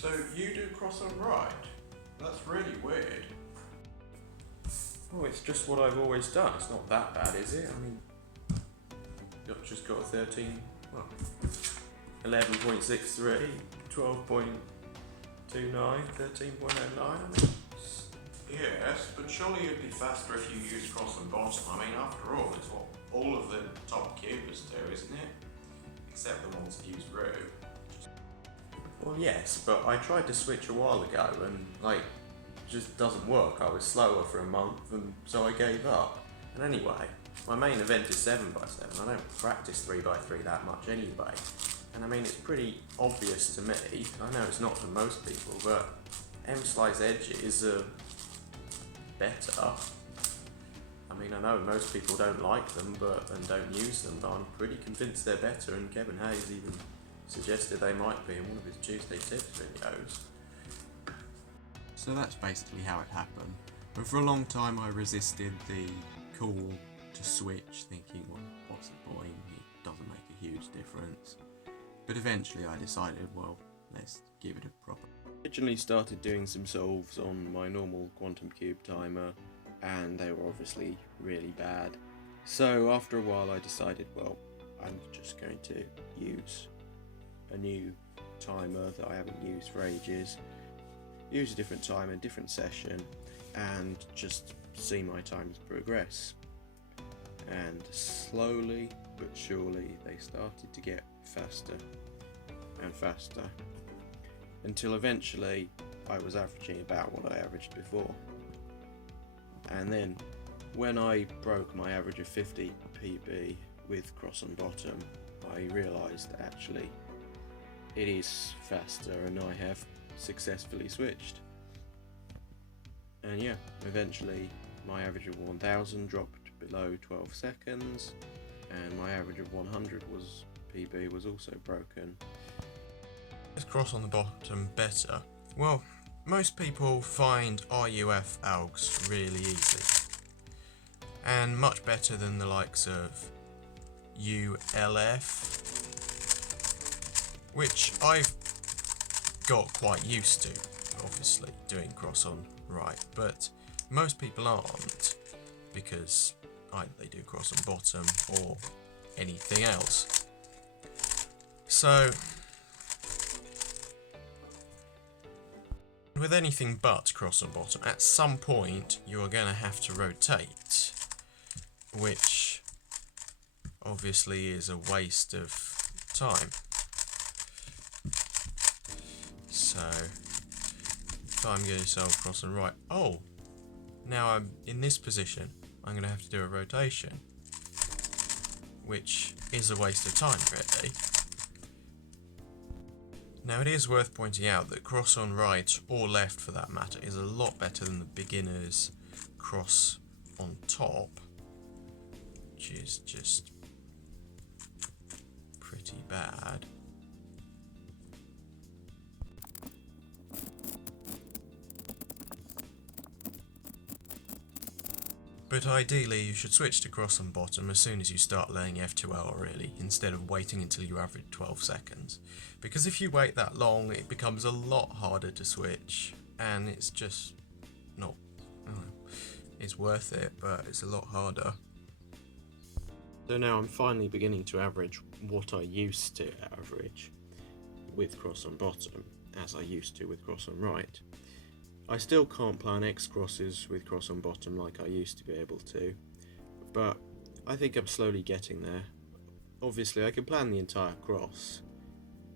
So you do cross and write? That's really weird. Oh, it's just what I've always done. It's not that bad, is it? I mean, you've just got 13, well, 11.63, 12.29, 13.09, I mean. Yes, but surely it'd be faster if you used cross and bottom. I mean, after all, it's what all of the top cubers do, isn't it? Except the ones that use root. Well, yes, but I tried to switch a while ago and, like, just doesn't work. I was slower for a month and so I gave up. And anyway, my main event is 7x7. I don't practice 3x3 that much anyway. And I mean, it's pretty obvious to me. I know it's not for most people, but M-slice edges are better. I mean, I know most people don't like them and don't use them, but I'm pretty convinced they're better, and Kevin Hayes even suggested they might be in one of his Tuesday tips videos. So that's basically how it happened. But for a long time I resisted the call to switch, thinking, well, what's the point? It doesn't make a huge difference. But eventually I decided, well, let's give it a proper. Originally started doing some solves on my normal quantum cube timer, and they were obviously really bad. So after a while I decided, well, I'm just going to use a new timer that I haven't used for ages, use a different timer, different session, and just see my times progress. And slowly but surely they started to get faster and faster, until eventually I was averaging about what I averaged before. And then when I broke my average of 50 PB with cross and bottom, I realised actually it is faster and I have successfully switched. And yeah, eventually my average of 1000 dropped below 12 seconds, and my average of 100 PB was also broken. Is cross on the bottom better? Well, most people find RUF algs really easy, and much better than the likes of ULF, which I've got quite used to, obviously, doing cross on right, but most people aren't, because either they do cross on bottom or anything else. So with anything but cross on bottom, at some point you are going to have to rotate, which obviously is a waste of time. So time going to solve cross and right. Oh, now I'm in this position, I'm going to have to do a rotation, which is a waste of time really. Now it is worth pointing out that cross on right, or left for that matter, is a lot better than the beginner's cross on top, which is just pretty bad. But ideally you should switch to cross and bottom as soon as you start learning F2L really, instead of waiting until you average 12 seconds. Because if you wait that long it becomes a lot harder to switch, and it's just not, it's worth it, but it's a lot harder. So now I'm finally beginning to average what I used to average with cross on bottom, as I used to with cross on right. I still can't plan X crosses with cross on bottom like I used to be able to, but I think I'm slowly getting there. Obviously I can plan the entire cross,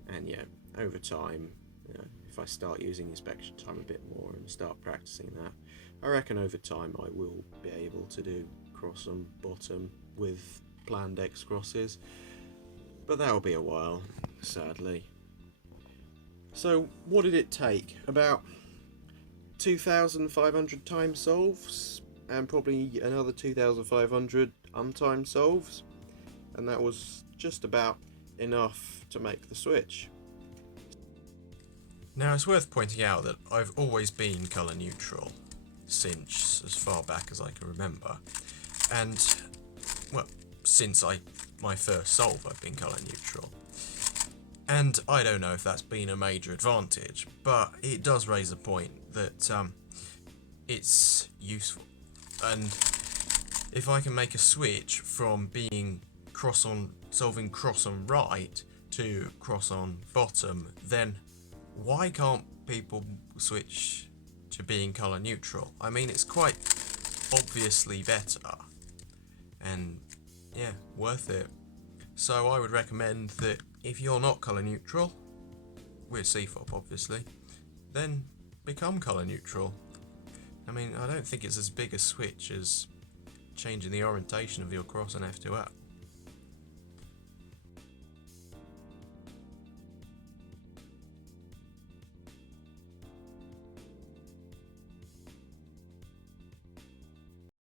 and yeah, over time, if I start using inspection time a bit more and start practicing that, I reckon over time I will be able to do cross on bottom with planned X crosses, but that'll be a while, sadly. So what did it take? About 2,500 time solves, and probably another 2,500 untimed solves, and that was just about enough to make the switch. Now it's worth pointing out that I've always been colour neutral, since as far back as I can remember, and well, since my first solve I've been colour neutral. And I don't know if that's been a major advantage, but it does raise a point that it's useful. And if I can make a switch from being solving cross on right to cross on bottom, then why can't people switch to being colour neutral? I mean, it's quite obviously better, and yeah, worth it. So I would recommend that if you're not colour neutral, with CFOP obviously, then become colour neutral. I mean, I don't think it's as big a switch as changing the orientation of your cross on F2 app.